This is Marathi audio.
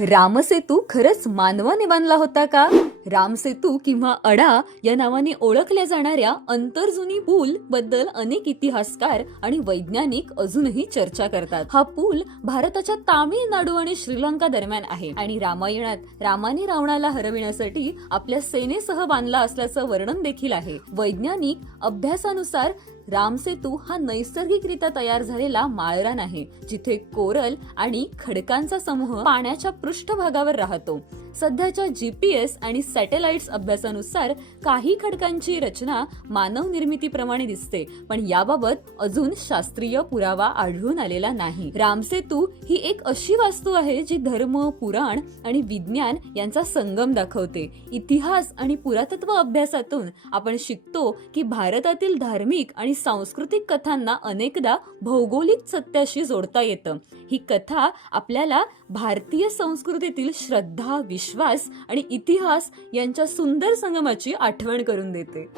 रामसेतू खरंच मानवाने बांधला होता का? रामसेतू किंवा अडा या नावाने ओळखल्या जाणाऱ्या अंतर्जुनी पूल बद्दल अनेक इतिहासकार आणि वैज्ञानिक अजूनही चर्चा करतात. हा पूल भारताच्या तामिळनाडू आणि श्रीलंका दरम्यान आहे आणि रामायणात रामाने रावणाला हरविण्यासाठी आपल्या सेनेसह बांधला असल्याचं वर्णन देखील आहे. वैज्ञानिक अभ्यासानुसार रामसेतू हा नैसर्गिकरित्या तयार झालेला माळरान आहे, जिथे कोरल आणि खडकांचा समूह पाण्याच्या पृष्ठभागावर राहतो. सध्याच्या GPS आणि सॅटेलाइट्स अभ्यासानुसार काही खडकांची रचना मानव निर्मितीप्रमाणे दिसते, पण याबाबत अजून शास्त्रीय पुरावा आढळून आलेला नाही. रामसेतू ही एक अशी वास्तू आहे जी धर्म, पुराण आणि विज्ञान यांचा संगम दाखवते. इतिहास आणि पुरातत्व अभ्यासातून आपण शिकतो की भारतातील धार्मिक आणि सांस्कृतिक कथांना अनेकदा भौगोलिक सत्याशी जोडता येतं. ही कथा आपल्याला भारतीय संस्कृतीतील श्रद्धा, विश्वास आणि इतिहास यांच्या सुंदर संगमाची आठवण करून देते.